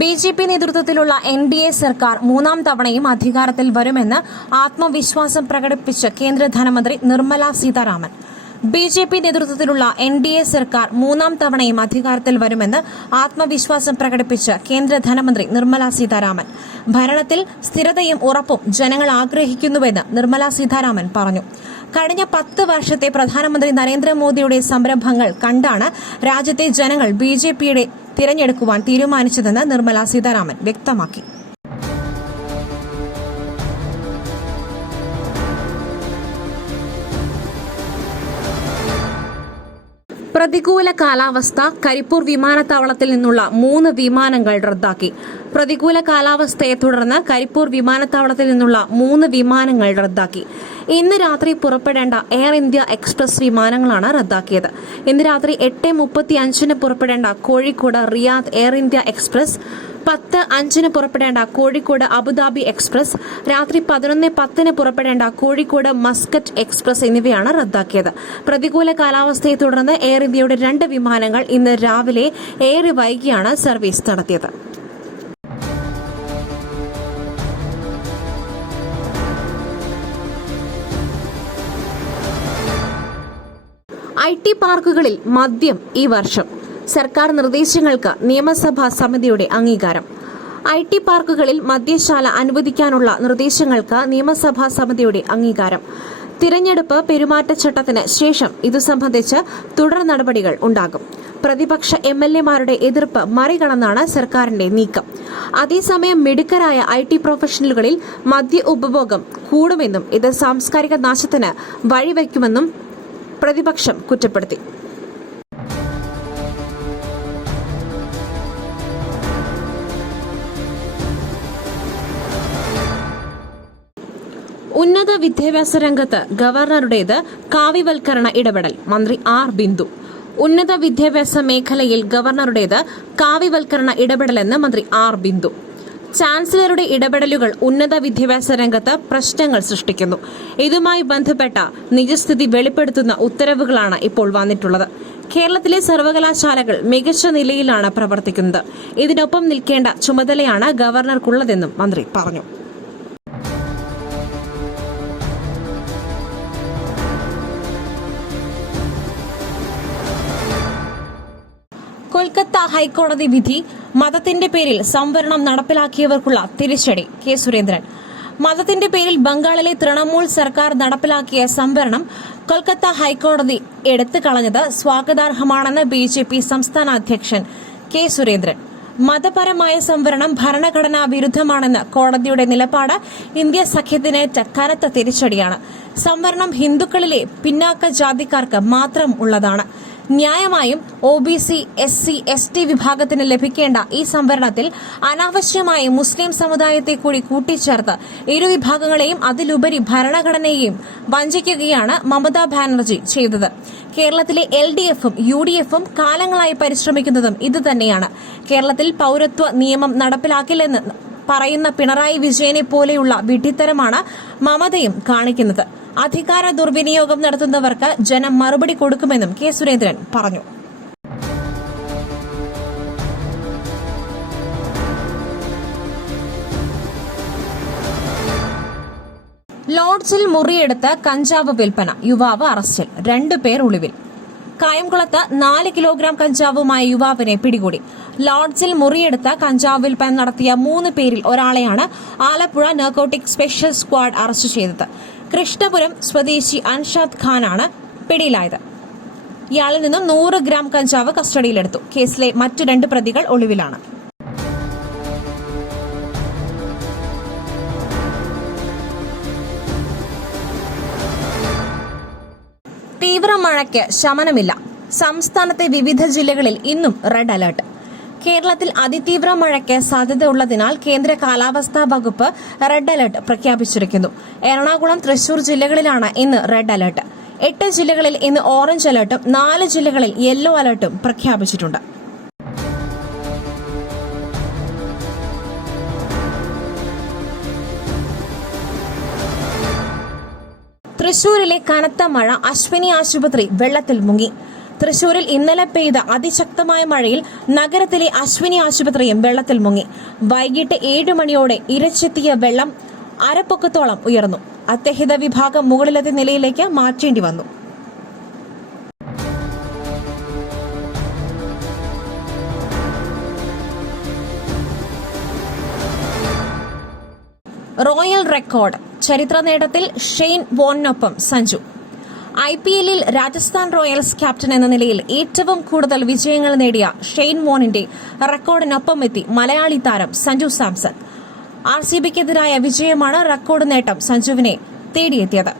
B J P നേതൃത്വത്തിലുള്ള N D A സർക്കാർ മൂന്നാം തവണയും അധികാരത്തിൽ വരുമെന്ന് ആത്മവിശ്വാസം പ്രകടിപ്പിച്ച് കേന്ദ്ര ധനമന്ത്രി Nirmala Sitharaman. B J P നേതൃത്വത്തിലുള്ള എൻ ഡി എ സർക്കാർ മൂന്നാം തവണയും അധികാരത്തിൽ വരുമെന്ന് ആത്മവിശ്വാസം പ്രകടിപ്പിച്ച് കേന്ദ്ര ധനമന്ത്രി നിർമ്മല സീതാരാമൻ. ഭരണത്തിൽ സ്ഥിരതയും ഉറപ്പും ജനങ്ങൾ ആഗ്രഹിക്കുന്നുവെന്ന് നിർമ്മല സീതാരാമൻ പറഞ്ഞു. കഴിഞ്ഞ പത്ത് വർഷത്തെ പ്രധാനമന്ത്രി നരേന്ദ്രമോദിയുടെ സംരംഭങ്ങൾ കണ്ടാണ് രാജ്യത്തെ ജനങ്ങൾ ബി ജെ പിയുടെ തിരഞ്ഞെടുക്കുവാൻ തീരുമാനിച്ചതെന്ന് നിർമ്മല സീതാരാമൻ വ്യക്തമാക്കി പ്രതികൂല കാലാവസ്ഥ കരിപ്പൂർ വിമാനത്താവളത്തിൽ നിന്നുള്ള മൂന്ന് വിമാനങ്ങൾ റദ്ദാക്കി. പ്രതികൂല കാലാവസ്ഥയെ തുടർന്ന് കരിപ്പൂർ വിമാനത്താവളത്തിൽ നിന്നുള്ള മൂന്ന് വിമാനങ്ങൾ റദ്ദാക്കി. ഇന്ന് രാത്രി പുറപ്പെടേണ്ട എയർ ഇന്ത്യ എക്സ്പ്രസ് വിമാനങ്ങളാണ് റദ്ദാക്കിയത്. ഇന്ന് രാത്രി എട്ട് മുപ്പത്തി അഞ്ചിന് പുറപ്പെടേണ്ട Kozhikode Riyadh Air India Express പത്ത് അഞ്ചിന് പുറപ്പെടേണ്ട കോഴിക്കോട് അബുദാബി എക്സ്പ്രസ് രാത്രി പതിനൊന്ന് പത്തിന് പുറപ്പെടേണ്ട കോഴിക്കോട് മസ്കറ്റ് എക്സ്പ്രസ് എന്നിവയാണ് റദ്ദാക്കിയത്. പ്രതികൂല കാലാവസ്ഥയെ തുടർന്ന് എയർ ഇന്ത്യയുടെ രണ്ട് വിമാനങ്ങൾ ഇന്ന് രാവിലെ ഏറെ വൈകിയാണ് സർവീസ് നടത്തിയത്. ഐ ടി പാർക്കുകളിൽ മദ്യം ഈ വർഷം. സർക്കാർ നിർദ്ദേശങ്ങൾക്ക് നിയമസഭാ സമിതിയുടെ അംഗീകാരം. ഐ ടി പാർക്കുകളിൽ മദ്യശാല അനുവദിക്കാനുള്ള നിർദ്ദേശങ്ങൾക്ക് നിയമസഭാ സമിതിയുടെ അംഗീകാരം. തിരഞ്ഞെടുപ്പ് പെരുമാറ്റച്ചട്ടത്തിന് ശേഷം ഇതു സംബന്ധിച്ച് തുടർ നടപടികൾ ഉണ്ടാകും. പ്രതിപക്ഷ എം എൽ എമാരുടെ എതിർപ്പ് മറികടന്നാണ് സർക്കാരിന്റെ നീക്കം. അതേസമയം മിടുക്കരായ ഐ ടി പ്രൊഫഷണലുകളിൽ മദ്യ ഉപഭോഗം കൂടുമെന്നും ഇത് സാംസ്കാരിക നാശത്തിന് വഴിവെക്കുമെന്നും പ്രതിപക്ഷം കുറ്റപ്പെടുത്തി. ഉന്നത വിദ്യാഭ്യാസ രംഗത്ത് ഗവർണറുടേത് കാവ്യവൽക്കരണ ഇടപെടൽ. മന്ത്രി ആർ ബിന്ദു. ഉന്നത വിദ്യാഭ്യാസ മേഖലയിൽ ഗവർണറുടേത് കാവ്യവൽക്കരണ ഇടപെടലെന്ന് മന്ത്രി ആർ ബിന്ദു. ചാൻസലറുടെ ഇടപെടലുകൾ ഉന്നത വിദ്യാഭ്യാസ രംഗത്ത് പ്രശ്നങ്ങൾ സൃഷ്ടിക്കുന്നു. ഇതുമായി ബന്ധപ്പെട്ട നിജസ്ഥിതി വെളിപ്പെടുത്തുന്ന ഉത്തരവുകളാണ് ഇപ്പോൾ വന്നിട്ടുള്ളത്. കേരളത്തിലെ സർവകലാശാലകൾ മികച്ച നിലയിലാണ് പ്രവർത്തിക്കുന്നത്. ഇതിനൊപ്പം നിൽക്കേണ്ട ചുമതലയാണ് ഗവർണർക്കുള്ളതെന്നും മന്ത്രി പറഞ്ഞു. കൊൽക്കത്ത ഹൈക്കോടതി വിധി മതത്തിന്റെ പേരിൽ സംവരണം നടപ്പിലാക്കിയവർക്കുള്ള തിരിച്ചടി കെ സുരേന്ദ്രൻ. മതത്തിന്റെ പേരിൽ ബംഗാളിലെ തൃണമൂൽ സർക്കാർ നടപ്പിലാക്കിയ സംവരണം കൊൽക്കത്ത ഹൈക്കോടതി എടുത്തു കളഞ്ഞത് സ്വാഗതാർഹമാണെന്ന് ബി ജെ പി സംസ്ഥാന അധ്യക്ഷൻ കെ സുരേന്ദ്രൻ. മതപരമായ സംവരണം ഭരണഘടനാ വിരുദ്ധമാണെന്ന് കോടതിയുടെ നിലപാട് ഇന്ത്യ സഖ്യത്തിനേറ്റ കനത്ത തിരിച്ചടിയാണ്. സംവരണം ഹിന്ദുക്കളിലെ പിന്നാക്ക ജാതിക്കാർക്ക് മാത്രം ഉള്ളതാണ്. ന്യായമായും O B C S C S T വിഭാഗത്തിന് ലഭിക്കേണ്ട ഈ സംവരണത്തിൽ അനാവശ്യമായി മുസ്ലിം സമുദായത്തെ കൂടി കൂട്ടിച്ചേർത്ത് ഇരു വിഭാഗങ്ങളെയും അതിലുപരി ഭരണഘടനയെയും വഞ്ചിക്കുകയാണ് മമതാ ബാനർജി ചെയ്തത്. കേരളത്തിലെ എൽ ഡി എഫും യു ഡി എഫും കാലങ്ങളായി പരിശ്രമിക്കുന്നതും ഇതുതന്നെയാണ്. കേരളത്തിൽ പൌരത്വ നിയമം നടപ്പിലാക്കില്ലെന്ന് പറയുന്ന പിണറായി വിജയനെ പോലെയുള്ള വിഡ്ഢിത്തരമാണ് മമതയും കാണിക്കുന്നത്. അധികാര ദുർവിനിയോഗം നടത്തുന്നവർക്ക് ജനം മറുപടി കൊടുക്കുമെന്നും കെ സുരേന്ദ്രൻ പറഞ്ഞു. ലോഡ്ജിൽ മുറിയെടുത്ത് കഞ്ചാവ് വിൽപ്പന യുവാവ് അറസ്റ്റിൽ രണ്ടുപേർ ഒളിവിൽ. കായംകുളത്ത് നാല് കിലോഗ്രാം കഞ്ചാവുമായ യുവാവിനെ പിടികൂടി. ലോഡ്ജിൽ മുറിയെടുത്ത് കഞ്ചാവ് വിൽപ്പന നടത്തിയ മൂന്ന് പേരിൽ ഒരാളെയാണ് Alappuzha narcotic special squad arrest ചെയ്തത്. കൃഷ്ണപുരം സ്വദേശി അൻഷാദ് ഖാനാണ് പിടിയിലായത്. ഇയാളിൽ നിന്നും നൂറ് ഗ്രാം കഞ്ചാവ് കസ്റ്റഡിയിലെടുത്തു. കേസിലെ മറ്റു രണ്ട് പ്രതികൾ ഒളിവിലാണ്. തീവ്ര മഴയ്ക്ക് ശമനമില്ല. സംസ്ഥാനത്തെ വിവിധ ജില്ലകളിൽ ഇന്നും റെഡ് അലർട്ട്. കേരളത്തിൽ അതിതീവ്ര മഴയ്ക്ക് സാധ്യതയുള്ളതിനാൽ കേന്ദ്ര കാലാവസ്ഥാ വകുപ്പ് റെഡ് അലർട്ട് പ്രഖ്യാപിച്ചിരിക്കുന്നു. എറണാകുളം തൃശൂർ ജില്ലകളിലാണ് ഇന്ന് റെഡ് അലർട്ട്. എട്ട് ജില്ലകളിൽ ഇന്ന് ഓറഞ്ച് അലർട്ടും നാല് ജില്ലകളിൽ യെല്ലോ അലർട്ടും പ്രഖ്യാപിച്ചിട്ടുണ്ട്. തൃശൂരിലെ കനത്ത മഴ അശ്വിനി ആശുപത്രി വെള്ളത്തിൽ മുങ്ങി. തൃശൂരിൽ ഇന്നലെ പെയ്ത അതിശക്തമായ മഴയിൽ നഗരത്തിലെ അശ്വിനി ആശുപത്രിയും വെള്ളത്തിൽ മുങ്ങി. വൈകിട്ട് ഏഴു മണിയോടെ ഇരച്ചെത്തിയ വെള്ളം അരപ്പൊക്കത്തോളം ഉയർന്നു. അത്യഹിത വിഭാഗം മുകളിലത്തെ നിലയിലേക്ക് മാറ്റേണ്ടി വന്നു. Royal record. ചരിത്ര നേട്ടത്തിൽ ഷെയ്ൻ വോണിനൊപ്പം സഞ്ജു. ഐ പി എല്ലിൽ രാജസ്ഥാൻ റോയൽസ് ക്യാപ്റ്റൻ എന്ന നിലയിൽ ഏറ്റവും കൂടുതൽ വിജയങ്ങൾ നേടിയ ഷെയ്ൻ മോണിന്റെ റെക്കോർഡിനൊപ്പം എത്തി മലയാളി താരം സഞ്ജു സാംസൺ. ആർ സി ബിക്കെതിരായ വിജയമാണ് റെക്കോർഡ് നേട്ടം സഞ്ജുവിനെ തേടിയെത്തിയത്.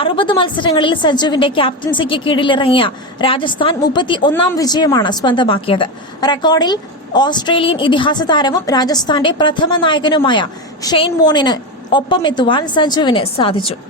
അറുപത് മത്സരങ്ങളിൽ സഞ്ജുവിന്റെ ക്യാപ്റ്റൻസിക്ക് കീഴിലിറങ്ങിയ രാജസ്ഥാൻ മുപ്പത്തി ഒന്നാം വിജയമാണ് സ്വന്തമാക്കിയത്. റെക്കോർഡിൽ ഓസ്ട്രേലിയൻ ഇതിഹാസ താരവും രാജസ്ഥാന്റെ പ്രഥമ നായകനുമായ ഷെയ്ൻ വോണിന് ഒപ്പമെത്തുവാൻ സഞ്ജുവിന് സാധിച്ചു.